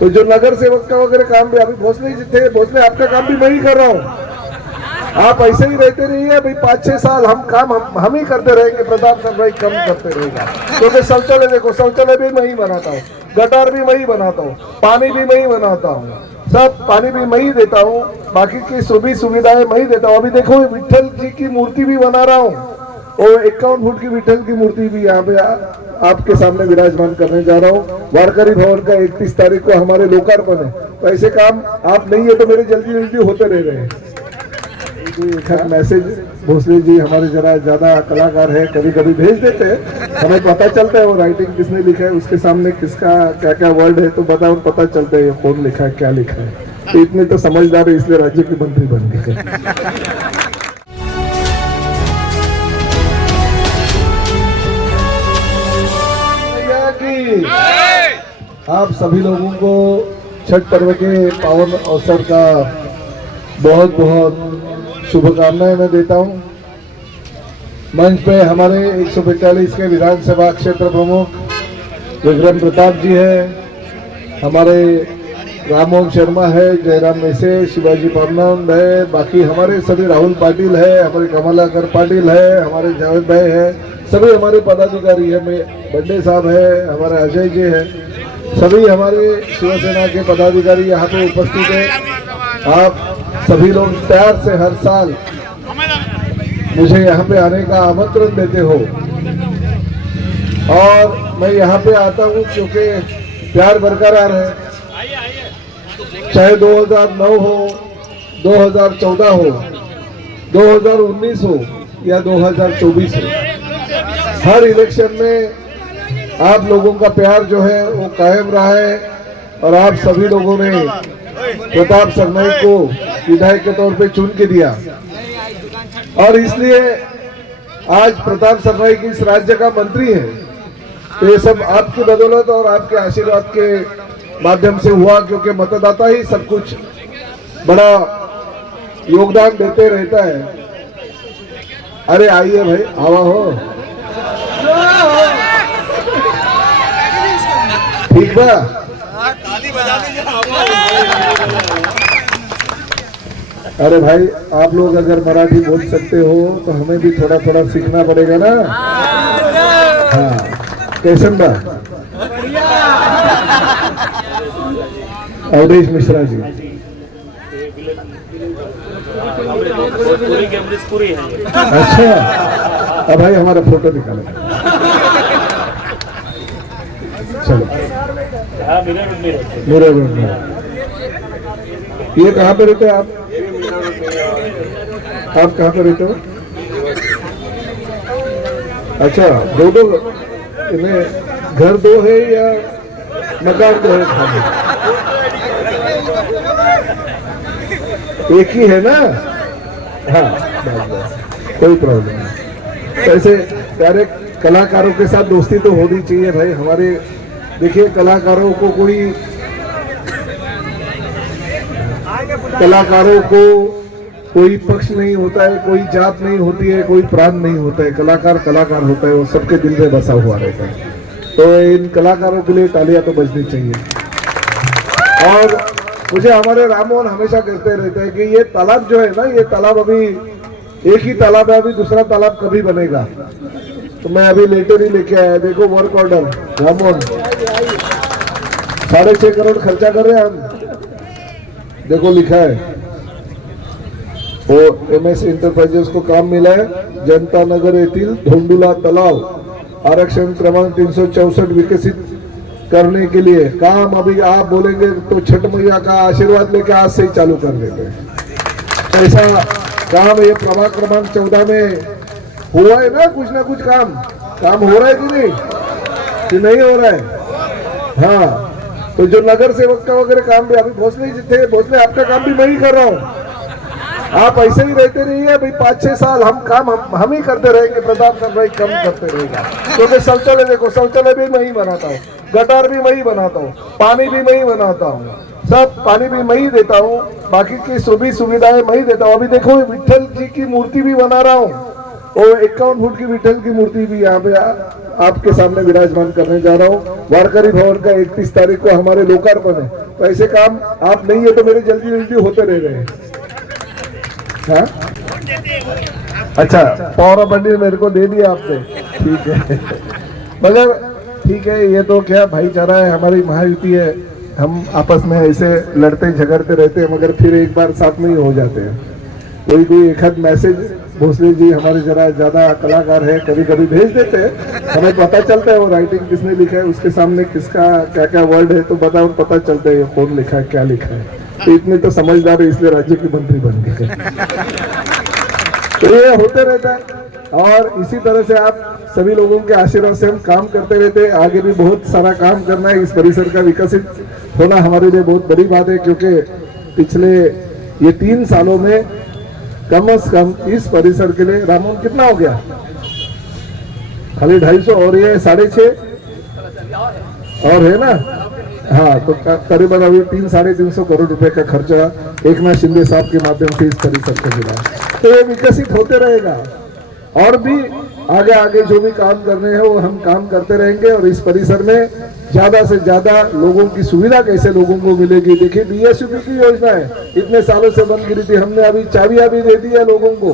तो जो नगर सेवक का वगैरह काम भी अभी भोसले जी थे, भोसले आपका काम भी मैं ही कर रहा हूँ। आप ऐसे ही रहते रहिए भाई, 5-6 साल हम ही करते रहेंगे, प्रताप सर भाई कम करते रहेगा। क्योंकि शौचालय देखो, शौचालय भी मैं ही बनाता हूँ, गटार भी मैं ही बनाता हूँ, पानी भी मैं ही बनाता हूँ, सब पानी भी मैं ही देता हूँ, बाकी की सभी सुविधाएं मैं ही देता हूँ। अभी देखो विठल जी की मूर्ति भी बना रहा हूँ, और 51 फुट की विठल की मूर्ति भी यहाँ पे आपके सामने विराजमान करने जा रहा हूँ। वारकरी भवन का 31 तारीख को हमारे लोकार्पण है। तो ऐसे काम आप नहीं है तो मेरे जल्दी जल्दी होते रह रहे हैं। मैसेज भोसले जी हमारे जरा ज्यादा कलाकार है, कभी कभी भेज देते हैं, हमें पता चलता है वो राइटिंग किसने लिखा है, उसके सामने किसका क्या क्या वर्ड है तो पता चलता है कौन लिखा है क्या लिखा है। तो इतने तो समझदार है, इसलिए राज्य के मंत्री बन गए। आप सभी लोगों को छठ पर्व के पावन अवसर का बहुत बहुत शुभकामनाएं मैं देता हूं। मंच पे हमारे 145 के विधानसभा क्षेत्र प्रमुख विक्रम प्रताप जी है, हमारे राममोहन शर्मा है, जयराम मेसे, शिवाजी पामनंद है, बाकी हमारे सभी राहुल पाटिल है, हमारे कमलाकर पाटिल है, हमारे जावेद भाई है, सभी हमारे पदाधिकारी है, बड्डे साहब है, हमारे अजय जी है, सभी हमारे शिवसेना के पदाधिकारी यहाँ पे उपस्थित है। आप सभी लोग प्यार से हर साल मुझे यहाँ पे आने का आमंत्रण देते हो, और मैं यहाँ पे आता हूँ क्योंकि प्यार बरकरार है। चाहे 2009 हो, 2014 हो, 2019 हो या 2024 हो, हर इलेक्शन में आप लोगों का प्यार जो है वो कायम रहा है, और आप सभी लोगों ने प्रताप सरनाईक को विधायक के तौर पे चुन के दिया, और इसलिए आज प्रताप सरनाईक इस राज्य का मंत्री है। तो ये सब आपकी बदौलत और आपके आशीर्वाद के माध्यम से हुआ, क्योंकि मतदाता ही सब कुछ बड़ा योगदान देते रहता है। अरे आइए भाई, आवा हो, ठीक बा। अरे भाई, आप लोग अगर मराठी बोल सकते हो तो हमें भी थोड़ा थोड़ा सीखना पड़ेगा ना। हाँ, कैसन बा अवधेश मिश्रा जी, अच्छा, अब भाई हमारा फोटो निकालो, चलो। मेरा रूम में ये कहाँ पे रहते हैं आप कहाँ पे रहते हो? अच्छा, दो घर दो है या मकान दो है? एक ही है ना? हाँ, कोई प्रॉब्लम नहीं। ऐसे प्यारे कलाकारों के साथ दोस्ती तो होनी चाहिए भाई। हमारे देखिए, कलाकारों को कोई पक्ष नहीं होता है, कोई जात नहीं होती है, कोई प्रांत नहीं होता है। कलाकार होता है, वो सबके दिल में बसा हुआ रहता है। तो इन कलाकारों के लिए तालियां तो बजनी चाहिए। और मुझे हमारे राममोहन हमेशा कहते रहते हैं कि ये तालाब जो है ना, ये तालाब अभी एक ही तालाब है, अभी दूसरा तालाब कभी बनेगा। तो मैं अभी लेटर ही लेके आया, देखो वर्क ऑर्डर राममोहन, 6.5 करोड़ खर्चा कर रहे हैं हम, देखो लिखा है। वो MS एंटरप्राइजेस को काम मिला है, जनता नगर येथील धोंडुला तलाव आरक्षण क्रमांक 364 विकसित करने के लिए काम। अभी आप बोलेंगे तो छठ मैया का आशीर्वाद लेके आज से ही चालू कर देते हैं। ऐसा काम ये प्रभाग क्रमांक 14 में हुआ है ना कुछ काम हो रहा है कि नहीं हो रहा है? हाँ, तो जो नगर सेवक का वगैरह काम भी अभी भोसले जी थे, भोसले आपका काम भी मैं ही कर रहा हूँ। आप ऐसे ही रहते रहिए भाई, 5-6 साल हम ही करते रहेंगे, प्रताप सर भाई कम करते रहेगा। क्योंकि शौचालय देखो, शौचालय भी मैं ही बनाता हूँ, गटार भी मैं ही बनाता हूँ, पानी भी मैं ही बनाता हूँ, सब पानी भी मैं ही देता हूँ, बाकी की सभी सुविधाएं मैं ही देता हूँ। अभी देखो विठल जी की मूर्ति भी बना रहा हूँ, और 51 फुट की विठल की मूर्ति भी यहाँ पे आपके सामने विराजमान करने जा रहा हूँ। वारकरी भवन का 31 तारीख को हमारे लोकार्पण है, तो ऐसे काम आप नहीं है तो मेरे जल्दी जल्दी होते रह रहे हैं। हाँ अच्छा, पावर ऑफ बंडी मेरे को दे दिया आपने, ठीक है। मगर ठीक है, ये तो क्या भाईचारा है, हमारी महायुति है, हम आपस में ऐसे लड़ते झगड़ते रहते हैं मगर फिर एक बार साथ में ही हो जाते हैं। कोई एक आध मैसेज भोसले जी हमारे जरा ज्यादा कलाकार है, कभी कभी भेज देते हैं, हमें पता चलता है वो राइटिंग किसने लिखा है, उसके सामने किसका क्या क्या वर्ड है तो पता चलता है कौन लिखा है क्या लिखा है। तो इतने तो समझदार है, इसलिए राज्य के मंत्री बन गए। तो ये होते रहता है और इसी तरह से आप सभी लोगों के आशीर्वाद से हम काम करते रहते हैं। आगे भी बहुत सारा काम करना है, इस परिसर का विकसित होना हमारे लिए बहुत बड़ी बात है, क्योंकि पिछले ये 3 सालों में कम से कम इस परिसर के लिए रामोन कितना हो गया, खाली 250 और ये 6.5 और है ना। हाँ, तो करीबन अभी 300-350 करोड़ रुपए का खर्चा एकनाथ शिंदे साहब के माध्यम से इस परिसर को मिला। तो ये विकसित होते रहेगा और भी आगे आगे जो भी काम करने हैं वो हम काम करते रहेंगे। और इस परिसर में ज्यादा से ज्यादा लोगों की सुविधा कैसे लोगों को मिलेगी। देखिए बीएसयूपी की योजना है, इतने सालों से बंद गिरी थी, हमने अभी चाबियां भी दे दी है लोगों को।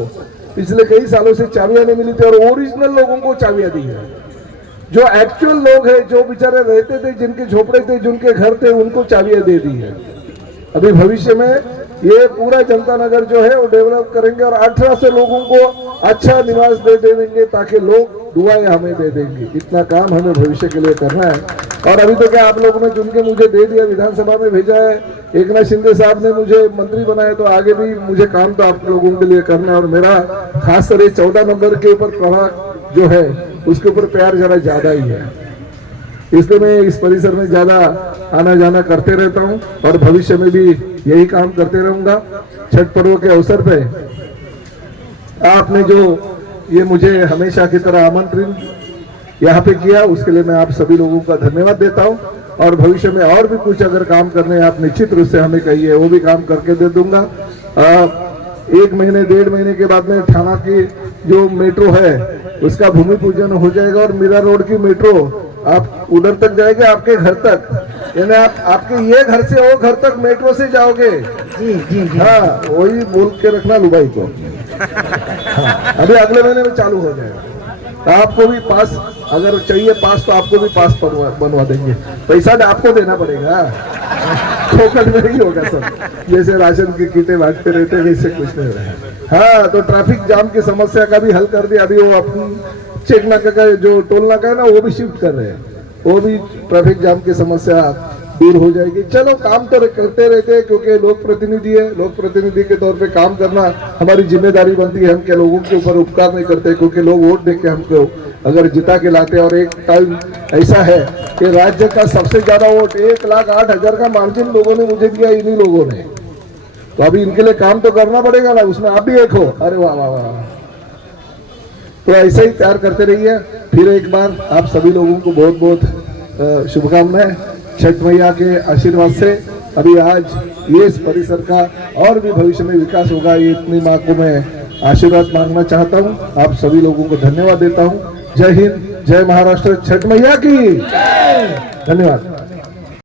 पिछले कई सालों से चाबियां नहीं मिली थी और ओरिजिनल लोगों को चाबियां दी है। जो एक्चुअल लोग हैं, जो बेचारे रहते थे, जिनके झोपड़े थे, जिनके घर थे, उनको चाबियां दे दी है। अभी भविष्य में ये पूरा जनता नगर जो है वो डेवलप करेंगे और 18 से लोगों को अच्छा निवास दे देंगे ताकि लोग दुआएं हमें दे देंगे। इतना काम हमें भविष्य के लिए करना है। और अभी तो क्या आप लोगों ने चुन के मुझे दे दिया, विधानसभा में भेजा है, एकनाथ शिंदे साहब ने मुझे मंत्री बनाया, तो आगे भी मुझे काम तो आप लोगों के लिए करना है। और मेरा खासकर 14 नंबर के ऊपर प्रभाव जो है उसके ऊपर प्यार जरा ज्यादा ही है, इसलिए मैं इस परिसर में ज्यादा आना जाना करते रहता हूं और भविष्य में भी यही काम करते रहूंगा। छठ पर्व के अवसर पे आपने जो ये मुझे हमेशा की तरह आमंत्रित यहाँ पे किया, उसके लिए मैं आप सभी लोगों का धन्यवाद देता हूँ। और भविष्य में और भी कुछ अगर काम करने आप निश्चित रूप से हमें कहिए, वो भी काम करके दे दूंगा। 1 महीने 1.5 महीने के बाद में थाना की जो मेट्रो है उसका भूमि पूजन हो जाएगा और मीरा रोड की मेट्रो आप उधर तक जाएंगे, आपके घर तक, यानी आप आपके ये घर से वो घर तक मेट्रो से जाओगे। जी जी जी। हाँ, वही बोल के रखना लुबाई को। हाँ, अभी अगले महीने में चालू हो जाएगा। तो आपको भी पास अगर चाहिए पास तो आपको भी पास बनवा देंगे। पैसा आपको देना पड़ेगा, फोकट में नहीं होगा सब। जैसे राशन की किटें बांटते रहते हैं वैसे कुछ नहीं रहा। हाँ, तो ट्रैफिक जाम की समस्या का भी हल कर दिया। अभी वो अपनी चेक नाका का जो टोल नाका है ना वो भी शिफ्ट कर रहे हैं, वो भी ट्रैफिक जाम की समस्या दूर हो जाएगी। चलो काम तो करते रहते हैं क्योंकि लोक प्रतिनिधि है, लोक प्रतिनिधि के तौर पे काम करना हमारी जिम्मेदारी बनती है। हम क्या लोगों के ऊपर उपकार नहीं करते, क्योंकि लोग वोट दे के हमको अगर जिता के लाते। और एक टाइम ऐसा है कि राज्य का सबसे ज्यादा वोट 1,08,000 का मार्जिन लोगों ने मुझे दिया, इन्हीं लोगों ने। तो अभी इनके लिए काम तो करना पड़ेगा ना, उसमें आप भी एक हो। अरे वाह वाह वाह। तो ऐसा ही प्यार करते रहिए। फिर एक बार आप सभी लोगों को बहुत बहुत शुभकामनाएं। छठ मैया के आशीर्वाद से अभी आज ये इस परिसर का और भी भविष्य में विकास होगा, ये इतनी माँ को मैं आशीर्वाद मांगना चाहता हूँ। आप सभी लोगों को धन्यवाद देता हूँ। जय हिंद, जय महाराष्ट्र, छठ मैया की धन्यवाद।